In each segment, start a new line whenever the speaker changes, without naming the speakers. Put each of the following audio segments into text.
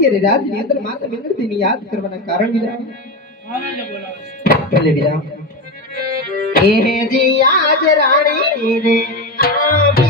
અત્યારે રાજની અંદર માતા મેનરતીની યાદ કરવાના કારણ વિના ભલે વિના એ જી આજ રાણી રે આવી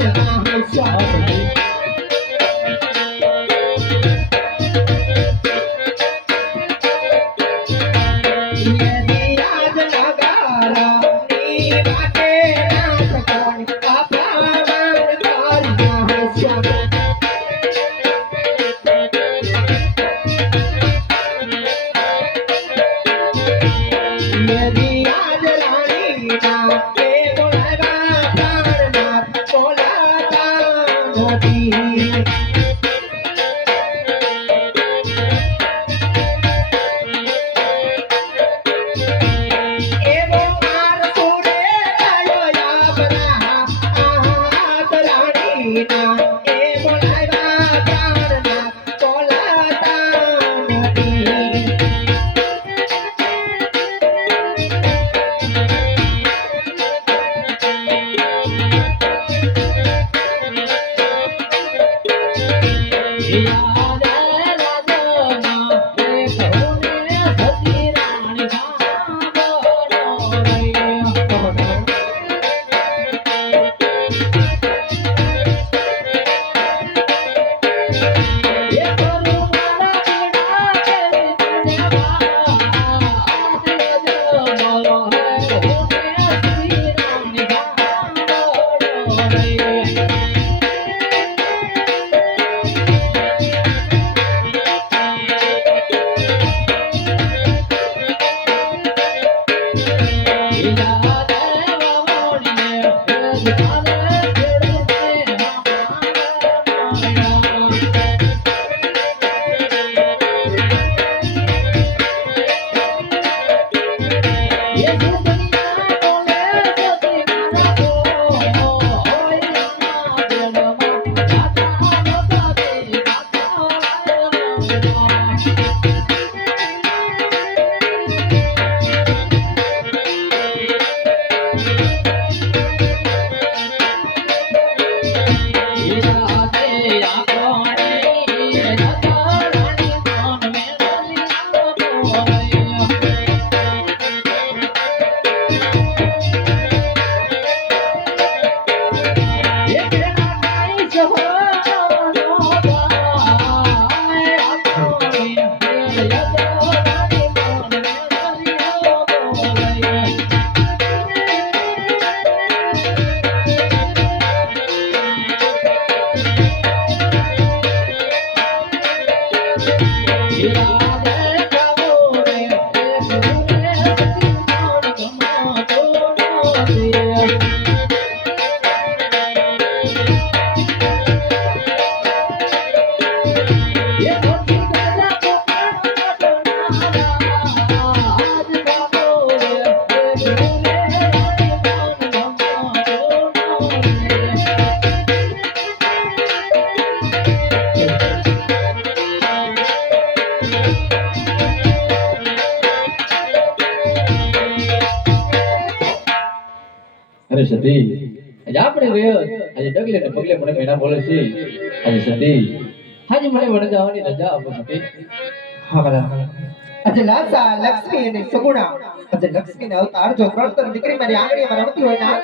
Thank you.
পাওয়া સતી આજે આપણે રહ્યો આજે ડગલે ને પગલે મને મેણા બોલે છે. આજે સતી આજે મને વડગાવાની રજા આપો સતી
હા બરાબર. આજે લાસા લક્ષ્મી અને સગુણા. આજે લક્ષ્મી અવતાર જો ત્રણ ત્રણ દીકરી મારી આંગળીમાં રમતી હોય ના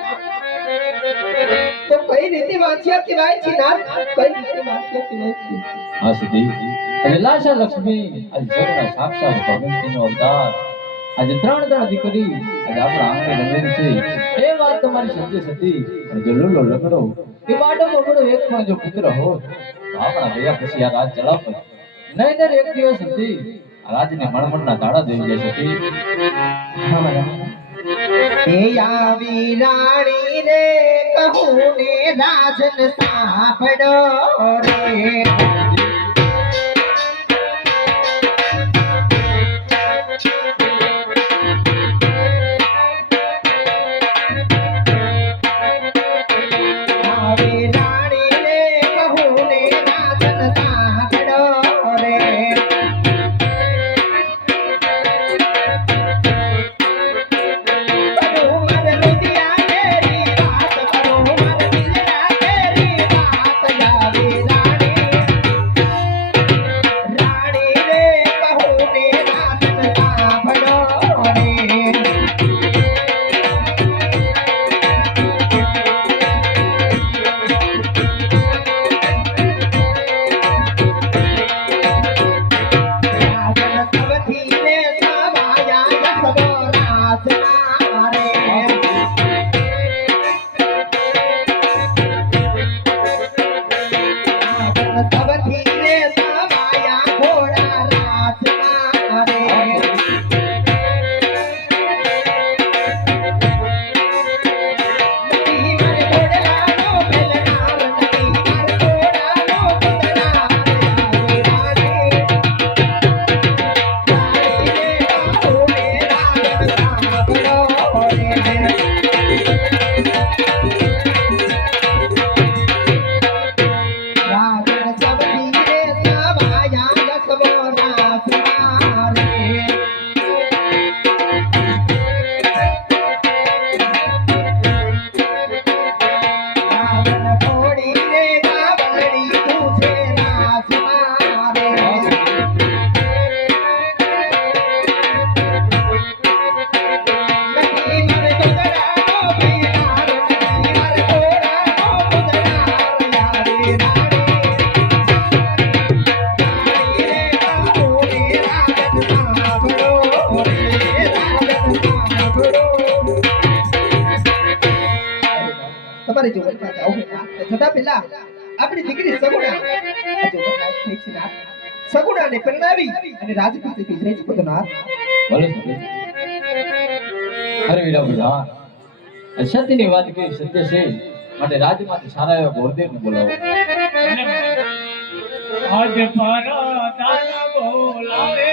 તો કઈ રીતે વાંચ્યા કહેવાય છે ના કઈ રીતે વાંચ્યા કહેવાય છે?
હા સતી અને લાશા લક્ષ્મી આજે સગુણા સાક્ષાત ભગવંતીનો અવતાર. આજે ત્રણ ત્રણ દીકરી આજે આપણા આંગણે રમેલી છે. એ વાત તમારી સત્ય સતી. અને જો લોલો લગડો કે બાટો બગડો એક પણ જો પુત્ર હોત, તો આપણા ભૈયા પછી આ રાજ ચલાવત નહીંતર એક દિવસ હતી આ રાજને મણમણના તાળા દેવી જાય સતી.
એ આવી રાણી રે કહું ને રાજન સાંભળો રે. તમારે જો વળી જાવ છતાં પેલા આપણી દીકરી સગુણા જો થઈ છે ના સગુણાને પરણાવી અને રાજપાસેથી જઈ શકો ના
ભલે અરે વીરા બધા સત્યની વાત કરી સત્ય છે માટે રાજમાંથી સારા એવા ગોરદેવને બોલાવો
હાથ પર